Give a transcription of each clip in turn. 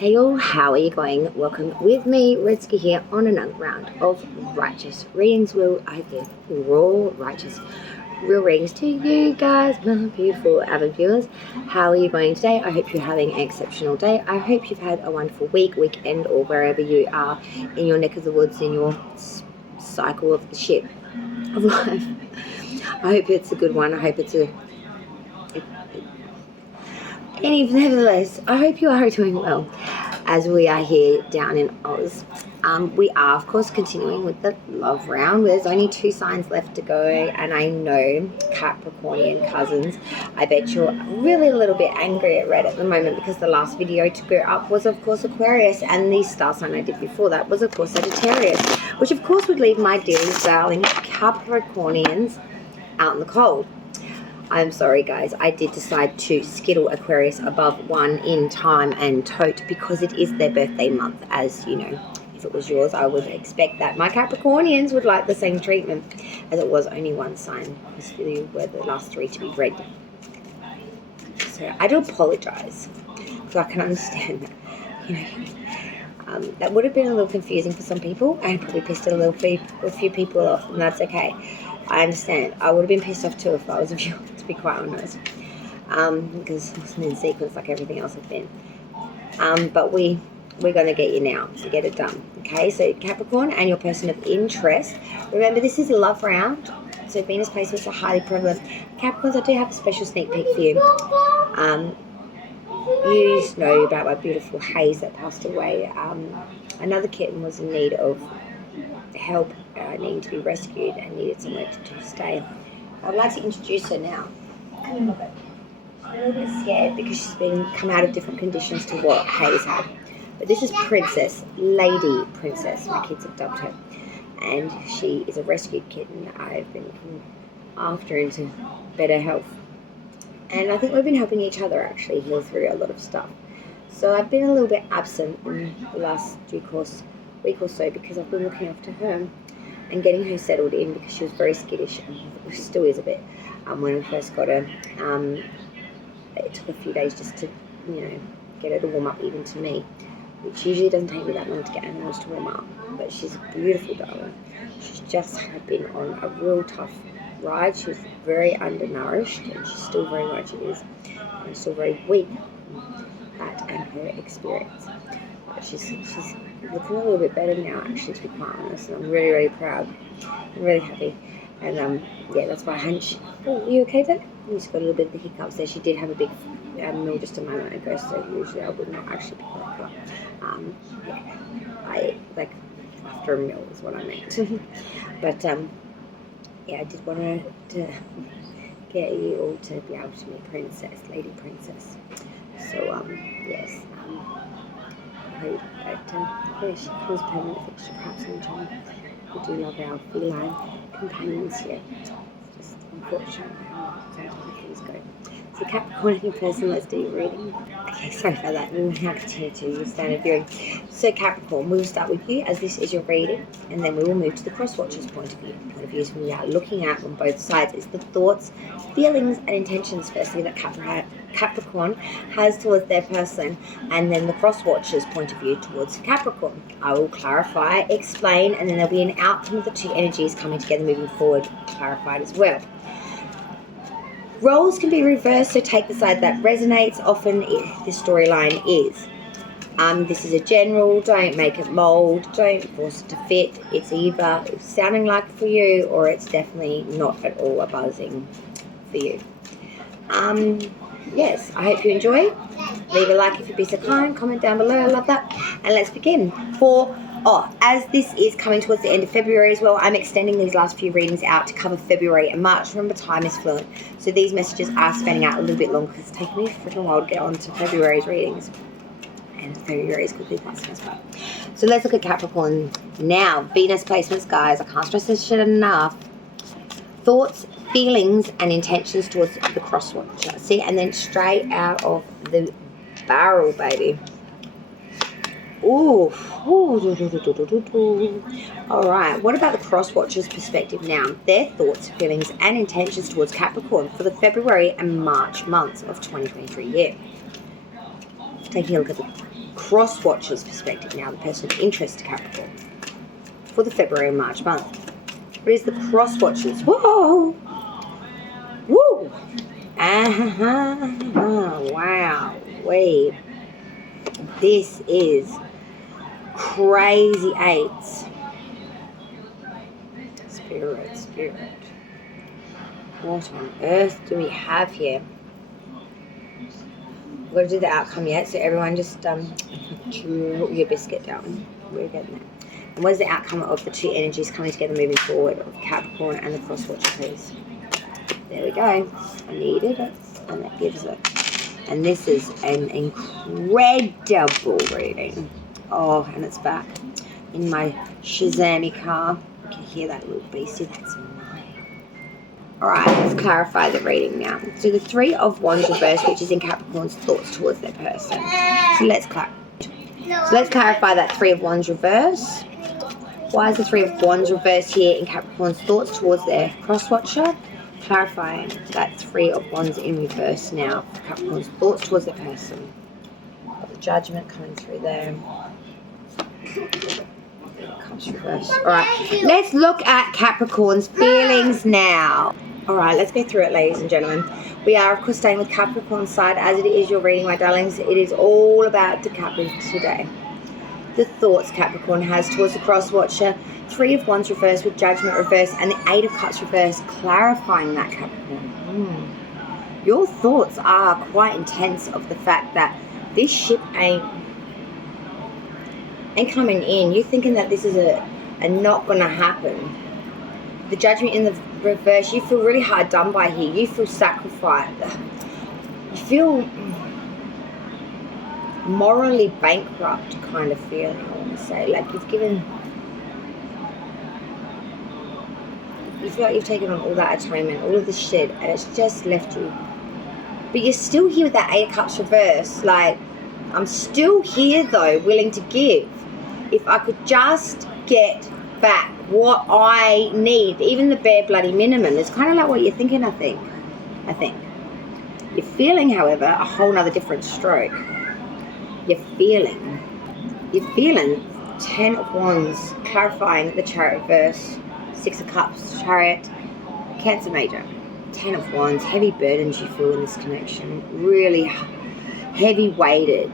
Hey all, how are you going? Welcome with me, Redski here, on another round of Righteous Readings. Will I give raw, righteous, real readings to you guys, my beautiful avid viewers. How are you going today? I hope you're having an exceptional day. I hope you've had a wonderful week, weekend, or wherever you are in your neck of the woods, in your cycle of the ship of life. I hope it's a good one. I hope it's nevertheless, I hope you are doing well as we are here down in Oz. We are, of course, continuing with the love round. There's only 2 signs left to go, and I know, Capricornian cousins, I bet you're really a little bit angry at Red at the moment because the last video to go up was, of course, Aquarius, and the star sign I did before that was, of course, Sagittarius, which, of course, would leave my dearly darling Capricornians out in the cold. I'm sorry guys, I did decide to skittle Aquarius above 1 in time and tote because it is their birthday month, as you know. If it was yours, I would expect that my Capricornians would like the same treatment, as it was only 1 sign, because you were the last 3 to be read. So I do apologise, because I can understand that, you know. That would have been a little confusing for some people, and probably pissed a few people off, and that's okay. I understand. I would have been pissed off too if I was a viewer, to be quite honest, because it wasn't in sequence like everything else had been. But we're going to get you now to get it done. Okay, so Capricorn and your person of interest. Remember, this is a love round, so Venus placements are highly prevalent. Capricorns, I do have a special sneak peek for you. You know about my beautiful Haze that passed away. Another kitten was in need of help, needing to be rescued and needed somewhere to stay. I'd like to introduce her now. Come here, baby. She's a little bit scared because she's been come out of different conditions to what Haze had. But this is Princess, Lady Princess. My kids have dubbed her, and she is a rescued kitten. I've been looking after into better health, and I think we've been helping each other actually heal through a lot of stuff. So I've been a little bit absent in the last week or so because I've been looking after her and getting her settled in, because she was very skittish, and she still is a bit when I first got her. It took a few days just to, you know, get her to warm up even to me, which usually doesn't take me that long to get animals to warm up. But she's a beautiful darling. She's just had been on a real tough ride. She was very undernourished, and she still very much is, and still very weak, that and her experience. But she's looking a little bit better now, actually, to be quite honest, and I'm really, really proud. I'm really happy. And yeah, that's why I hadn't. Oh, are you okay there? You just got a little bit of the hiccups there. She did have a big meal just a moment ago, so usually I would not actually pick her up. Yeah, I like after a meal is what I meant. But yeah, I did want to get you all to be able to meet Princess, Lady Princess. So yes. I hope that yeah, she feels permanent fixture perhaps in time. We do love our feline companions here. It's just unfortunate how sometimes things go. So Capricorn and your person, let's do your reading. Okay, sorry about that. We will now continue to your standard viewing. So Capricorn, we will start with you as this is your reading, and then we will move to the cross-watcher's point of view. Point of view is when we are looking at on both sides. It's the thoughts, feelings, and intentions, firstly, that Capricorn has towards their person, and then the cross-watcher's point of view towards Capricorn. I will clarify, explain, and then there'll be an outcome of the 2 energies coming together moving forward, clarified as well. Roles can be reversed, so take the side that resonates. Often the storyline is. This is a general, don't make it mold, don't force it to fit. It's either sounding like for you, or it's definitely not at all a buzzing for you. Yes, I hope you enjoy. Leave a like if you'd be so kind, comment down below, I love that. And let's begin. As this is coming towards the end of February as well, I'm extending these last few readings out to cover February and March. Remember, time is fluent, so these messages are spanning out a little bit longer because it's taken me a freaking while to get on to February's readings. And February is quickly passing as well. So let's look at Capricorn now. Venus placements, guys. I can't stress this shit enough. Thoughts, feelings, and intentions towards the cross-watcher. See, and then straight out of the barrel, baby. Ooh. Alright, what about the cross-watcher's perspective now? Their thoughts, feelings, and intentions towards Capricorn for the February and March months of 2023 year. Taking a look at the cross-watcher's perspective now, the person of interest to Capricorn, for the February and March month. What is the cross-watchers? Whoa! Woo! Wow. Wait. This is crazy eights. Spirit. What on earth do we have here? We're going to do the outcome yet, so everyone just chew your biscuit down. We're getting there. And what is the outcome of the two energies coming together moving forward of Capricorn and the cross-watcher, please? There we go. I needed it, and that gives it. And this is an incredible reading. Oh, and it's back in my Shazammy car. You can hear that little beastie. That's mine. Alright, let's clarify the reading now. So the Three of Wands reversed, which is in Capricorn's thoughts towards their person. So let's clarify that Three of Wands reverse. Why is the Three of Wands reversed here in Capricorn's thoughts towards their cross-watcher? Clarifying that Three of Wands in reverse now. Capricorn's thoughts towards their person. Got the Judgment coming through there. It comes reverse. Alright, let's look at Capricorn's feelings now. Alright, let's go through it, ladies and gentlemen. We are, of course, staying with Capricorn's side as it is your reading, my darlings. It is all about the Capri today. The thoughts Capricorn has towards the cross-watcher. Three of Wands reversed with Judgment reversed and the Eight of Cups reversed, clarifying that, Capricorn. Your thoughts are quite intense of the fact that this ship ain't coming in. You're thinking that this is a not gonna happen. The Judgment in the reverse, you feel really hard done by here. You feel sacrificed. You feel morally bankrupt kind of feeling, I want to say. Like you feel like you've taken on all that atonement, all of this shit, and it's just left you. But you're still here with that Eight of Cups reverse. Like, I'm still here though, willing to give. If I could just get back what I need, even the bare bloody minimum. It's kind of like what you're thinking, I think. You're feeling, however, a whole nother different stroke. You're feeling Ten of Wands, clarifying the Chariot reverse, Six of Cups, Chariot, Cancer major, Ten of Wands, heavy burdens you feel in this connection, really heavy weighted,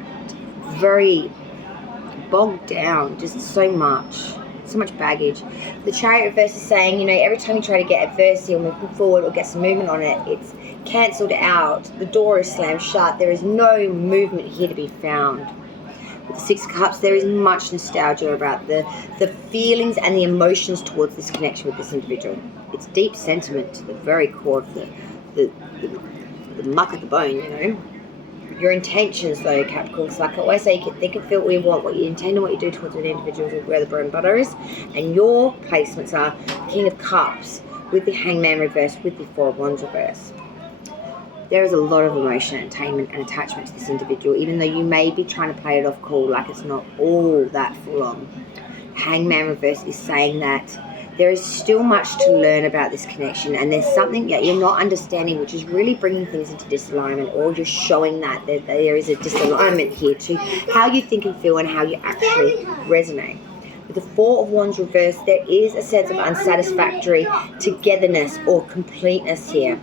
very bogged down, just so much baggage. The Chariot reverse is saying, you know, every time you try to get adversity or move forward or get some movement on it, it's cancelled out. The door is slammed shut. There is no movement here to be found. With the Six of Cups, there is much nostalgia about the feelings and the emotions towards this connection with this individual. It's deep sentiment to the very core of the muck of the bone, you know. Your intentions, though, Capricorn, like I always say, you can think and feel what you want, what you intend and what you do towards an individual is where the bread and butter is. And your placements are King of Cups with the Hangman reverse, with the Four of Wands reverse. There is a lot of emotion, attainment and attachment to this individual, even though you may be trying to play it off cool, like it's not all that full on. Hangman reverse is saying that there is still much to learn about this connection, and there's something that you're not understanding, which is really bringing things into disalignment, or just showing that there is a disalignment here to how you think and feel and how you actually resonate. With the Four of Wands reversed, there is a sense of unsatisfactory togetherness or completeness here.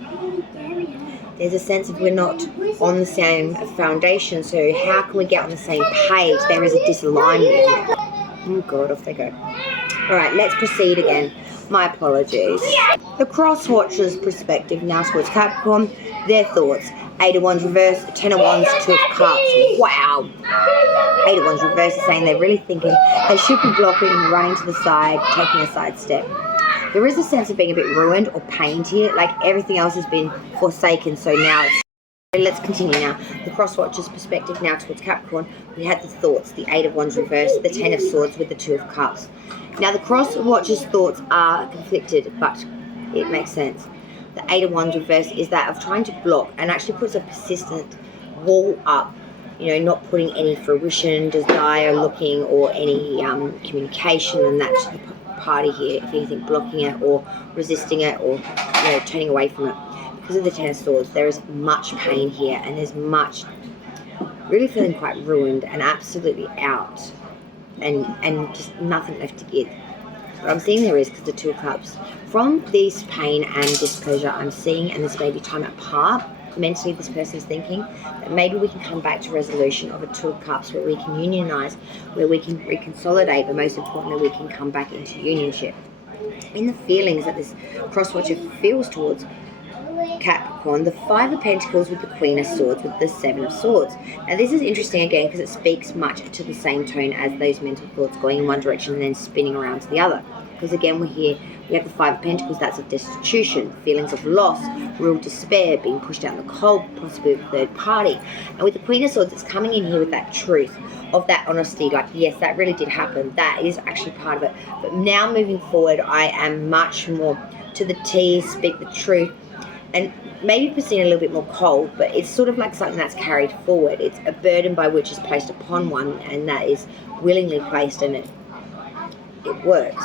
There's a sense of we're not on the same foundation, so how can we get on the same page? There is a disalignment here. Oh God, off they go. Alright, let's proceed again. My apologies. The cross-watcher's perspective now towards Capricorn. Their thoughts. Eight of Wands reverse, Ten of Wands, Two of Cups. Wow. Eight of Wands reverse is saying they're really thinking they should be blocking, running to the side, taking a side step. There is a sense of being a bit ruined or pained here, like everything else has been forsaken, so now it's... Let's continue now. The cross-watcher's perspective now towards Capricorn. We had the thoughts, the Eight of Wands reversed, the Ten of Swords with the Two of Cups. Now the cross-watcher's thoughts are conflicted, but it makes sense. The Eight of Wands reversed is that of trying to block and actually puts a persistent wall up, you know, not putting any fruition, desire, looking, or any communication and that to the party here, if anything, blocking it or resisting it or, you know, turning away from it. Because of the Ten of Swords, there is much pain here and there's much really feeling quite ruined and absolutely out, and just nothing left to give. What I'm seeing there is, because the Two of Cups, from this pain and displeasure I'm seeing, and this maybe time apart, mentally this person's thinking that maybe we can come back to resolution of a Two of Cups where we can unionize, where we can reconsolidate, but most importantly we can come back into unionship. In the feelings that this cross-watcher feels towards Capricorn, the Five of Pentacles with the Queen of Swords with the Seven of Swords. Now this is interesting again because it speaks much to the same tone as those mental thoughts going in one direction and then spinning around to the other. Because again we have the Five of Pentacles, that's of destitution, feelings of loss, real despair, being pushed out in the cold, possibly with a third party. And with the Queen of Swords, it's coming in here with that truth of that honesty, like yes, that really did happen, that is actually part of it. But now moving forward, I am much more to the T, speak the truth, and maybe seen a little bit more cold, but it's sort of like something that's carried forward. It's a burden by which is placed upon one, and that is willingly placed, and it works.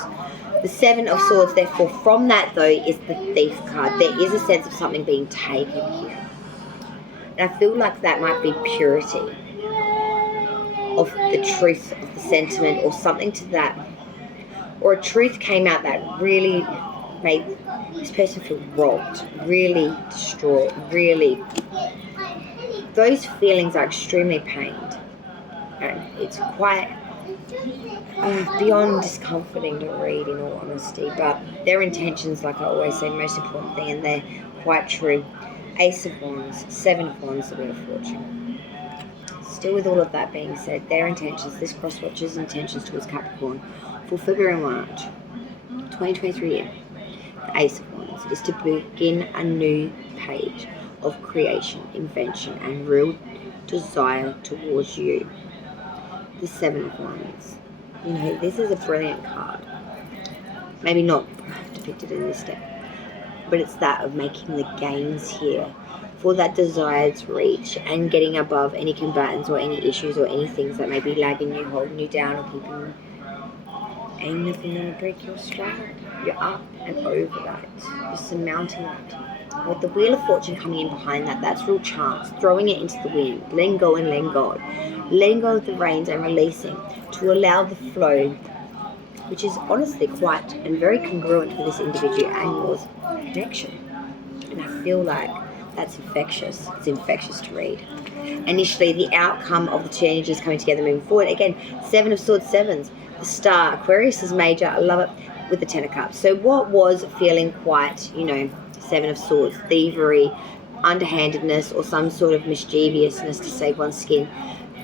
The Seven of Swords, therefore, from that though, is the Thief card. There is a sense of something being taken here. And I feel like that might be purity of the truth of the sentiment, or something to that, or a truth came out that really made this person feel robbed, really distraught, really. Those feelings are extremely pained, and it's quite beyond discomforting to read, in all honesty. But their intentions, like I always say, most important thing, and they're quite true. Ace of Wands, Seven of Wands, the Wheel of Fortune. Still, with all of that being said, their intentions, this cross-watcher's intentions towards Capricorn for February and March 2023 year, the Ace of Wands, is to begin a new page of creation, invention, and real desire towards you. The Seven of Wands. You know, this is a brilliant card. Maybe not depicted in this deck, but it's that of making the gains here for that desired reach and getting above any combatants or any issues or any things that may be lagging you, holding you down, or keeping you. Ain't nothing gonna break your stride. You're up and over that. You're surmounting that. With the Wheel of Fortune coming in behind that, that's real chance. Throwing it into the wind. Letting go and letting go. Letting go of the reins and releasing to allow the flow, which is honestly quite and very congruent for this individual and yours connection. And I feel like that's infectious. It's infectious to read. Initially, the outcome of the two energies coming together moving forward. Again, Seven of Swords, Sevens. The Star, Aquarius is major. I love it with the Ten of Cups. So what was feeling quite, you know, Seven of Swords, thievery, underhandedness, or some sort of mischievousness to save one's skin,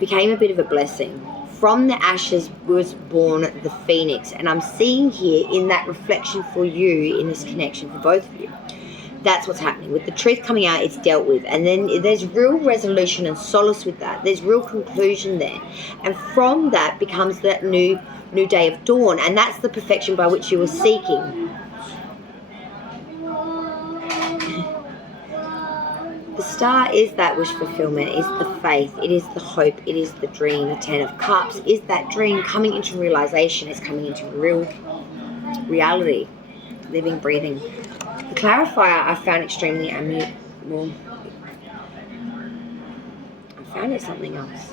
became a bit of a blessing. From the ashes was born the phoenix. And I'm seeing here in that reflection for you, in this connection for both of you, that's what's happening. With the truth coming out, it's dealt with. And then there's real resolution and solace with that. There's real conclusion there. And from that becomes that new day of dawn. And that's the perfection by which you were seeking. The Star is that wish fulfillment, is the faith, it is the hope, it is the dream. The Ten of Cups is that dream coming into realization, is coming into real reality, living, breathing. The Clarifier I found extremely well, I found it something else.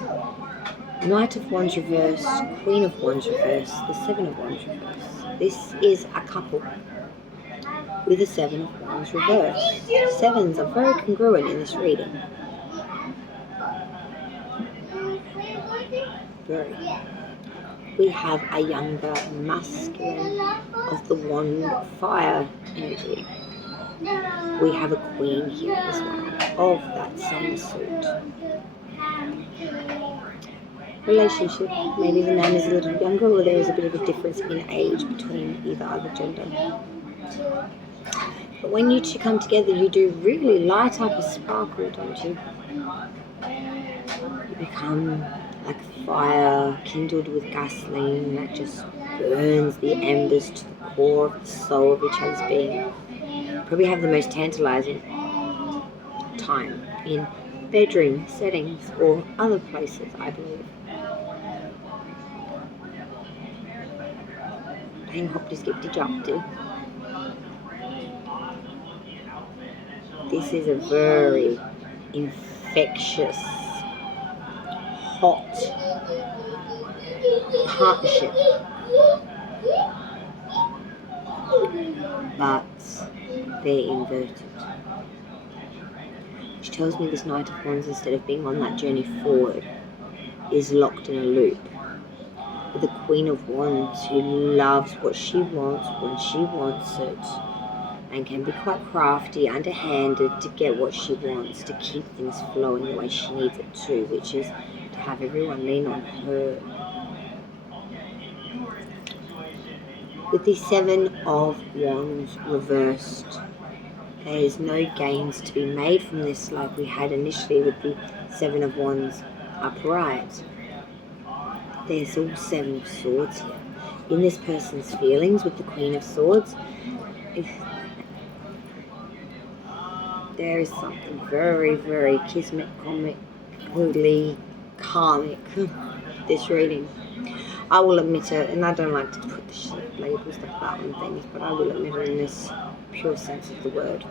Knight of Wands reversed, Queen of Wands reversed, the Seven of Wands reversed. This is a couple with the Seven of Wands reversed. Sevens are very congruent in this reading. Very. We have a younger masculine of the Wand fire energy. We have a queen here as well of that same suit. Relationship, maybe the man is a little younger, or there is a bit of a difference in age between either other gender. But when you two come together, you do really light up a sparkle, don't you? You become like fire kindled with gasoline that just burns the embers to the core of the soul of each other's being. Probably have the most tantalizing time in bedroom settings or other places, I believe. Playing hoppity skippity jumpty. This is a very infectious hot partnership. But they're inverted. Which tells me this Knight of Wands, instead of being on that journey forward, is locked in a loop with the Queen of Wands, who loves what she wants when she wants it, and can be quite crafty, underhanded to get what she wants, to keep things flowing the way she needs it to, which is to have everyone lean on her. With the Seven of Wands reversed, there is no gains to be made from this like we had initially with the Seven of Wands upright. There's all Seven of Swords here. In this person's feelings with the Queen of Swords, there is something very, very kismet, comically karmic, this reading. I will admit it, and I don't like to put the labels like that on things, but I will admit it in this pure sense of the word,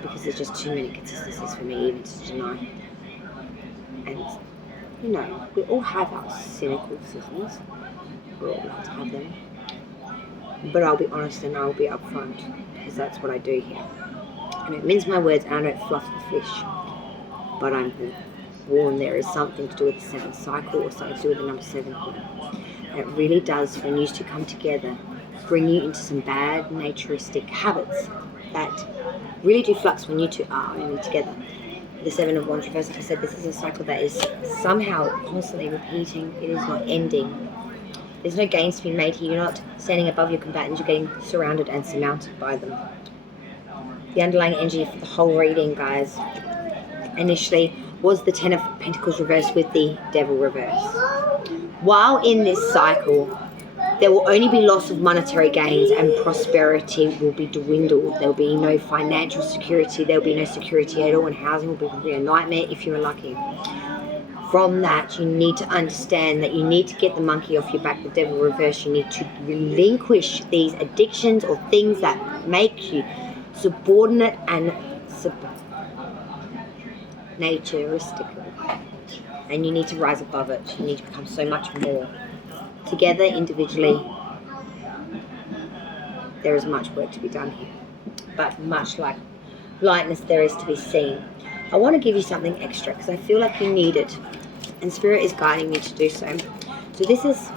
because there's just too many consistencies for me even to deny. And, you know, we all have our cynical seasons. We're all allowed to have them. But I'll be honest and I'll be upfront, because that's what I do here. I don't mince my words and I don't fluff the fish. But I'm warned there is something to do with the seventh cycle, or something to do with the number 7 here. And it really does, when you two come together, bring you into some bad naturistic habits that really do flux when you two are only together. The Seven of Wands reversed, like I said, this is a cycle that is somehow constantly repeating. It is not ending. There's no gains to be made here. You're not standing above your combatants. You're getting surrounded and surmounted by them. The underlying energy for the whole reading, guys, initially was the Ten of Pentacles reversed with the Devil reversed. While in this cycle, there will only be loss of monetary gains and prosperity will be dwindled. There will be no financial security. There will be no security at all, and housing will be a nightmare if you're lucky. From that, you need to understand that you need to get the monkey off your back, the Devil reverse. You need to relinquish these addictions or things that make you subordinate and naturistic. And you need to rise above it. You need to become so much more. Together, individually, there is much work to be done here. But much like lightness there is to be seen. I want to give you something extra because I feel like you need it. And Spirit is guiding me to do so. So this is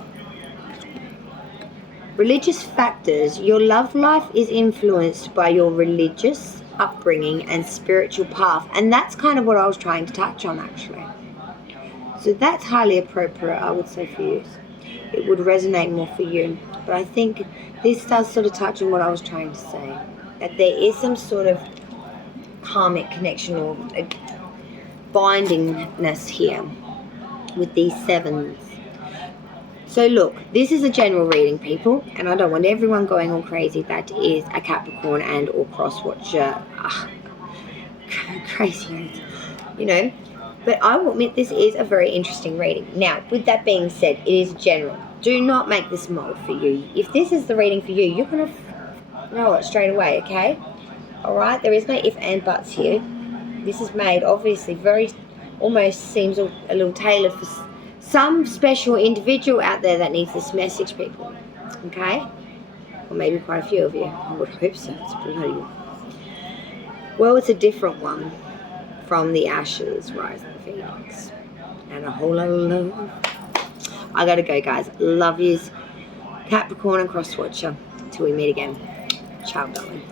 religious factors. Your love life is influenced by your religious upbringing and spiritual path. And that's kind of what I was trying to touch on, actually. So that's highly appropriate, I would say, for you. It would resonate more for you. But I think this does sort of touch on what I was trying to say. That there is some sort of karmic connection or bindingness here with these sevens. So look, this is a general reading, people, and I don't want everyone going all crazy that is a Capricorn and or cross watcher. Crazy, you know. But I will admit this is a very interesting reading. Now, with that being said, it is general. Do not make this mold for you. If this is the reading for you, you're going to know it straight away, okay? Alright, there is no if and buts here. This is made, obviously, very, almost seems a little tailored for some special individual out there that needs this message, people. Okay? Or maybe quite a few of you. I would hope so. It's bloody. Well, it's a different one. From the ashes, rise the phoenix. And a whole lot of love. I gotta go, guys. Love yous. Capricorn and cross watcher. Till we meet again. Ciao, darling.